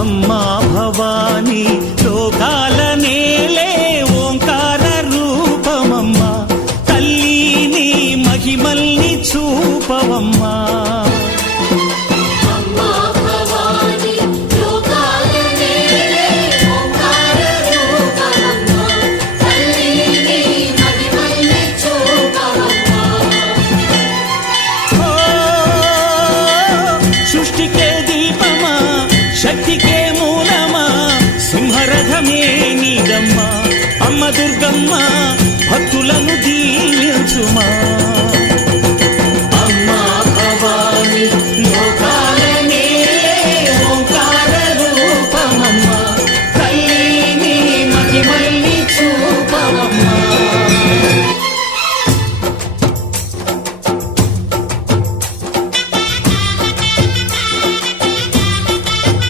అమ్మా భవానీ లోకాల నేలే ఓంకార రూపమమ్మా, తల్లి నీ మహిమల్ని చూపవమ్మా. సృష్టికే దీపమా, శక్తికే మూలమా, సింహరథమే నీదమ్మా. అమ్మ దుర్గమ్మ భక్తులను దీవించుమా.